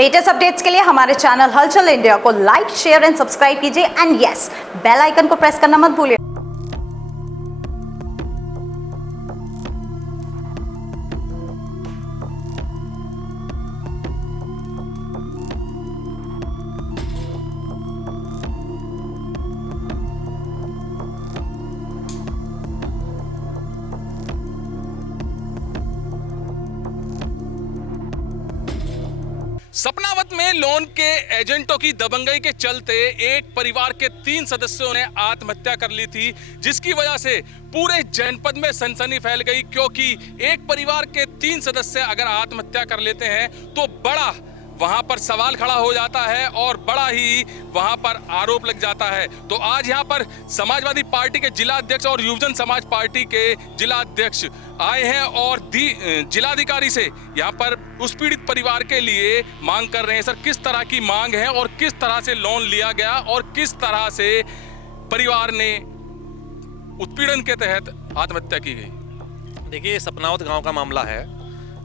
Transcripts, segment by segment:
Latest updates के लिए हमारे चैनल हलचल इंडिया को लाइक, शेयर एंड सब्सक्राइब कीजिए एंड यस, बेल आइकन को प्रेस करना मत भूलिए। सपनावत में लोन के एजेंटों की दबंगई के चलते एक परिवार के 3 सदस्यों ने आत्महत्या कर ली थी, जिसकी वजह से पूरे जनपद में सनसनी फैल गई। क्योंकि एक परिवार के 3 सदस्य अगर आत्महत्या कर लेते हैं तो बड़ा वहां पर सवाल खड़ा हो जाता है और बड़ा ही वहां पर आरोप लग जाता है। तो आज यहां पर समाजवादी पार्टी के जिला अध्यक्ष और युवजन समाज पार्टी के जिला अध्यक्ष आए हैं और जिलाधिकारी से यहां पर उस पीड़ित परिवार के लिए मांग कर रहे हैं। सर, किस तरह की मांग है और किस तरह से लोन लिया गया और किस तरह से परिवार ने उत्पीड़न के तहत आत्महत्या की गई? देखिए, सपनावत गांव का मामला है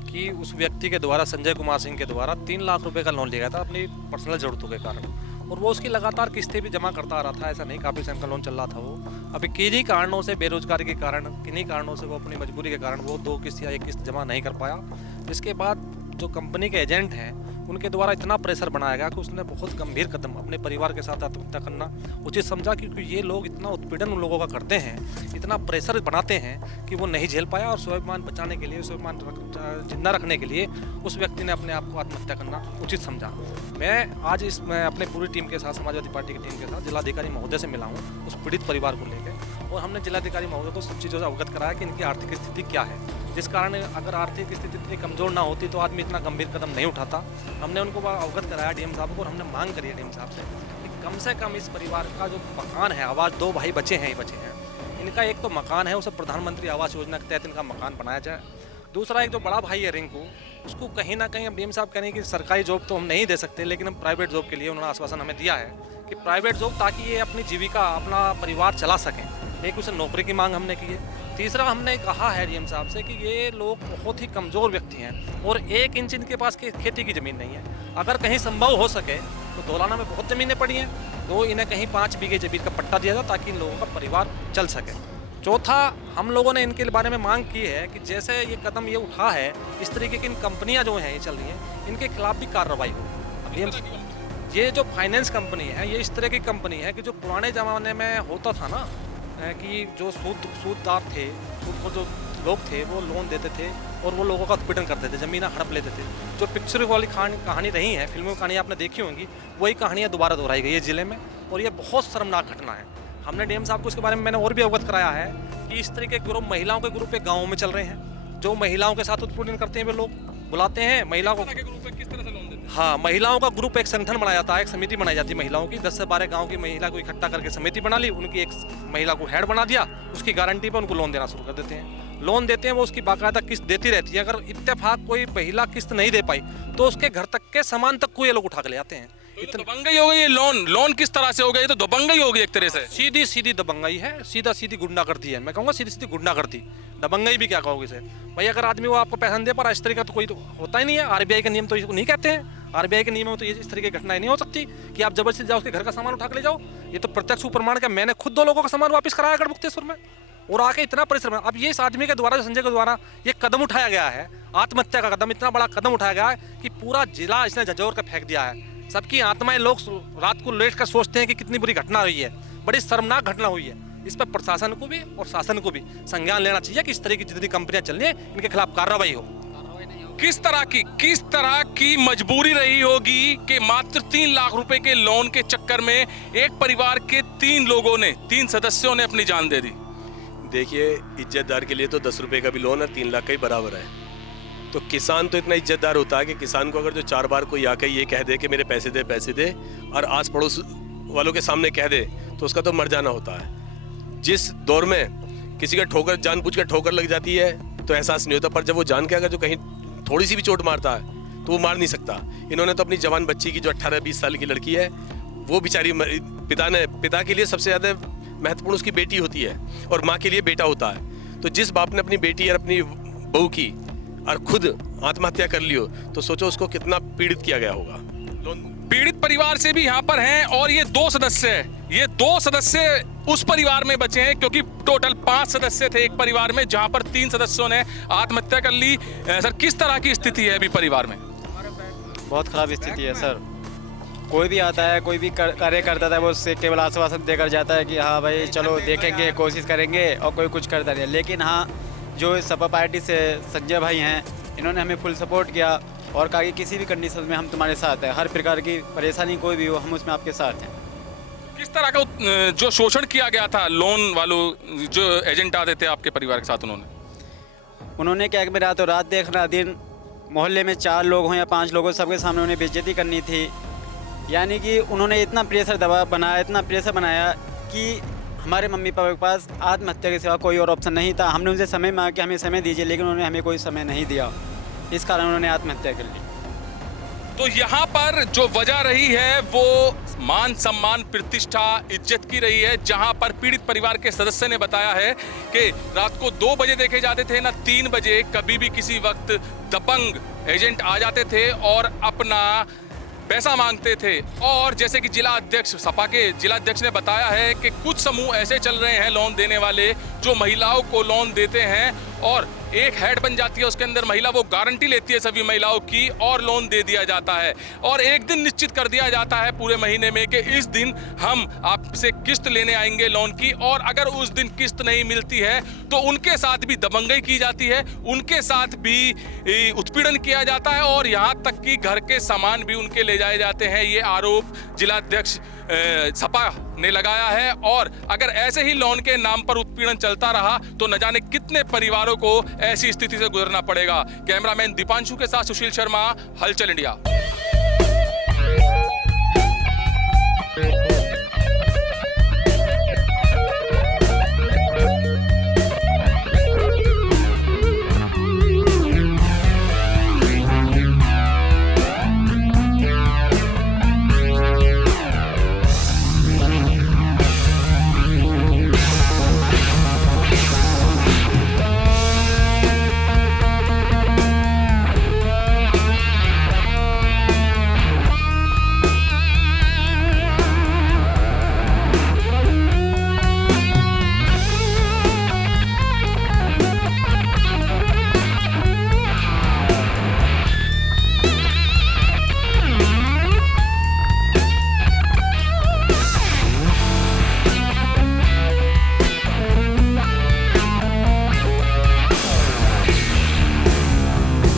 कि उस व्यक्ति के द्वारा, संजय कुमार सिंह के द्वारा 3 लाख रुपए का लोन लिया गया था अपनी पर्सनल ज़रूरतों के कारण, और वो उसकी लगातार किस्तें भी जमा करता आ रहा था। ऐसा नहीं, काफ़ी टाइम का लोन चल रहा था वो। अभी किन्हीं कारणों से, बेरोजगारी के कारण, किन्हीं कारणों से वो अपनी मजबूरी के कारण वो 2 किस्त या 1 किस्त जमा नहीं कर पाया। जिसके बाद जो कंपनी के एजेंट हैं उनके द्वारा इतना प्रेशर बनाया गया कि उसने बहुत गंभीर कदम अपने परिवार के साथ आत्महत्या करना उचित समझा, क्योंकि ये लोग इतना उत्पीड़न उन लोगों का करते हैं, इतना प्रेशर बनाते हैं कि वो नहीं झेल पाया और स्वाभिमान बचाने के लिए, स्वाभिमान जिंदा रखने के लिए उस व्यक्ति ने अपने आप को आत्महत्या करना उचित समझा। मैं आज मैं अपने पूरी टीम के साथ, समाजवादी पार्टी की टीम के साथ जिलाधिकारी महोदय से मिला हूँ उस पीड़ित परिवार को लेकर, और हमने जिलाधिकारी महोदय को सब चीज़ों से अवगत कराया कि इनकी आर्थिक स्थिति क्या है, जिस कारण अगर आर्थिक स्थिति इतनी कमज़ोर ना होती तो आदमी इतना गंभीर कदम नहीं उठाता। हमने उनको अवगत कराया डीएम साहब को, और हमने मांग करी है डीएम साहब से कि कम से कम इस परिवार का जो मकान है, आवास 2 भाई बचे हैं, इनका एक तो मकान है, उसे प्रधानमंत्री आवास योजना के तहत इनका मकान बनाया जाए। दूसरा, एक जो बड़ा भाई है रिंकू, उसको कहीं ना कहीं अब डीएम साहब कह रहे हैं कि सरकारी जॉब तो हम नहीं दे सकते, लेकिन हम प्राइवेट जॉब के लिए उन्होंने आश्वासन हमें दिया है कि प्राइवेट जॉब, ताकि ये अपनी जीविका, अपना परिवार चला सकें। एक उसे नौकरी की मांग हमने की है। तीसरा, हमने कहा है डीएम साहब से कि ये लोग बहुत ही कमज़ोर व्यक्ति हैं और 1 इंच इनके पास खेती की ज़मीन नहीं है। अगर कहीं संभव हो सके तो दौलाना में बहुत ज़मीनें पड़ी हैं, तो इन्हें कहीं 5 बीघे ज़मीन का पट्टा दिया जाए ताकि इन लोगों का परिवार चल सके। चौथा, हम लोगों ने इनके बारे में मांग की है कि जैसे ये कदम ये उठा है, इस तरीके की इन कंपनियाँ जो हैं ये चल रही हैं, इनके खिलाफ भी कार्रवाई हो। अब ये जो फाइनेंस कंपनी है, ये इस तरह की कंपनी है कि जो पुराने ज़माने में होता था ना, कि जो सूददार थे, सूद को जो लोग थे वो लोन देते थे और वो लोगों का उत्पीड़न करते थे, ज़मीनें हड़प लेते थे। जो पिक्चर वाली कहानी रही है, फिल्मों की कहानी आपने देखी होंगी, वही कहानियाँ दोबारा दोहराई गई है ज़िले में, और ये बहुत शर्मनाक घटना है। हमने डीएम साहब को इसके बारे में मैंने और भी अवगत कराया है कि इस तरीके के ग्रुप, महिलाओं के ग्रुप एक गाँव में चल रहे हैं, जो महिलाओं के साथ उत्पीड़न करते हैं। वे लोग बुलाते हैं महिलाओं को, किस तरह से लोन देते हैं? हाँ, महिलाओं का ग्रुप, एक संगठन बनाया जाता है, एक समिति बनाई जाती है महिलाओं की, 10 से 12 गांव की महिला को इकट्ठा करके समिति बना ली, उनकी एक महिला को हेड बना दिया, उसकी गारंटी पर उनको लोन देना शुरू कर देते हैं। लोन देते हैं, वो उसकी बाकायदा किस्त देती रहती है। अगर इत्तेफाक कोई महिला किस्त नहीं दे पाई तो उसके घर तक के सामान तक को ये लोग उठा कर ले आते हैं। तो दबंगई हो गई ये लोन किस तरह से हो गई? तो दबंगई हो गई एक तरह से, सीधी दबंगई है, सीधी गुंडागर्दी है। मैं कहूँगा सीधी गुंडागर्दी, दबंगई भी क्या कहोगे इसे भाई। अगर आदमी वो आपको पैसा दे पर इस तरीके का तो कोई होता ही नहीं है। आरबीआई के नियम तो इसको नहीं कहते हैं। आरबीआई के नियम में तो ये इस तरीके की घटनाएं नहीं हो सकती कि आप जबरदस्ती जाओ उसके घर का सामान उठा के ले जाओ। ये तो प्रत्यक्ष प्रमाण का, मैंने खुद 2 लोगों का सामान वापस कराया गढ़मुक्तेश्वर में, और आके इतना परिश्रम। अब ये इस आदमी के द्वारा, संजय के द्वारा ये कदम उठाया गया है, आत्महत्या का कदम, इतना बड़ा कदम उठाया गया है कि पूरा जिला इसने झंझोर कर फेंक दिया है। सबकी आत्माएं, लोग रात को लेट कर सोचते हैं कि कितनी बुरी घटना हुई है, बड़ी शर्मनाक घटना हुई है। इस पर प्रशासन को भी और शासन को भी संज्ञान लेना चाहिए कि इस तरह की जितनी कंपनियां चल रही हैं इनके खिलाफ कार्रवाई हो। किस तरह की मजबूरी रही होगी कि मात्र 3 लाख रुपए के लोन के चक्कर में एक परिवार के 3 लोगों ने, 3 सदस्यों ने अपनी जान दे दी? देखिए, इज्जतदार के लिए तो 10 रुपए का भी लोन और 3 लाख का ही बराबर है। तो किसान तो इतना इज्जतदार होता है कि किसान को अगर जो 4 बार कोई आकर ये कह दे कि मेरे पैसे दे, और आस पड़ोस वालों के सामने कह दे, तो उसका तो मर जाना होता है। जिस दौर में किसी का ठोकर, जानबूझ कर ठोकर लग जाती है तो एहसास नहीं होता, पर जब वो जान के अगर जो कहीं थोड़ी सी भी चोट मारता है तो वो मार नहीं सकता। इन्होंने तो अपनी जवान बच्ची की, जो 18-20 साल की लड़की है, वो बेचारी, पिता के लिए सबसे ज़्यादा महत्वपूर्ण उसकी बेटी होती है और माँ के लिए बेटा होता है। तो जिस बाप ने अपनी बेटी और अपनी बहू की और खुद आत्महत्या कर ली हो, तो सोचो उसको कितना पीड़ित किया गया होगा। लोन पीड़ित परिवार से भी यहाँ पर हैं और ये 2 सदस्य है, ये 2 सदस्य उस परिवार में बचे हैं क्योंकि टोटल 5 सदस्य थे एक परिवार में, जहाँ पर 3 सदस्यों ने आत्महत्या कर ली। सर, किस तरह की स्थिति है अभी परिवार में? बहुत ख़राब स्थिति है सर। कोई भी आता है, कोई भी कार्य करता था, वो उससे केवल आश्वासन देकर जाता है कि हाँ भाई चलो देखेंगे, कोशिश करेंगे, और कोई कुछ करता नहीं। लेकिन हाँ, जो सपा पार्टी से संजय भाई हैं, इन्होंने हमें फुल सपोर्ट किया और कहा कि किसी भी कंडीशन में हम तुम्हारे साथ हैं, हर प्रकार की परेशानी कोई भी हो हम उसमें आपके साथ हैं। किस तरह का जो शोषण किया गया था लोन वालों जो एजेंट आते थे आपके परिवार के साथ, उन्होंने क्या कि मैं रातों रात देखना, दिन मोहल्ले में 4 लोग हों या 5 लोग हों, सबके सामने उन्हें बेइज्जती करनी थी। यानी कि उन्होंने इतना प्रेशर दबाव बनाया, इतना प्रेशर बनाया कि हमारे मम्मी पापा के पास आत्महत्या के सिवा कोई और ऑप्शन नहीं था। हमने उनसे समय मांगा कि हमें समय दीजिए, लेकिन उन्होंने हमें कोई समय नहीं दिया, इस कारण उन्होंने आत्महत्या कर ली। तो यहाँ पर जो वजह रही है वो मान सम्मान, प्रतिष्ठा, इज्जत की रही है, जहाँ पर पीड़ित परिवार के सदस्य ने बताया है कि रात को 2 बजे देखे जाते थे ना 3 बजे, कभी भी किसी वक्त दबंग एजेंट आ जाते थे और अपना पैसा मांगते थे। और जैसे कि जिला अध्यक्ष, सपा के जिला अध्यक्ष ने बताया है कि कुछ समूह ऐसे चल रहे हैं लोन देने वाले जो महिलाओं को लोन देते हैं और एक हेड बन जाती है, उसके अंदर महिला वो गारंटी लेती है सभी महिलाओं की और लोन दे दिया जाता है और एक दिन निश्चित कर दिया जाता है पूरे महीने में कि इस दिन हम आपसे किस्त लेने आएंगे लोन की, और अगर उस दिन किस्त नहीं मिलती है तो उनके साथ भी दबंगई की जाती है, उनके साथ भी उत्पीड़न किया जाता है और यहाँ तक कि घर के सामान भी उनके ले जाए जाते हैं। ये आरोप जिलाध्यक्ष सपा ने लगाया है और अगर ऐसे ही लोन के नाम पर उत्पीड़न चलता रहा तो न जाने कितने परिवारों को ऐसी स्थिति से गुजरना पड़ेगा। कैमरामैन दीपांशु के साथ सुशील शर्मा, हलचल इंडिया।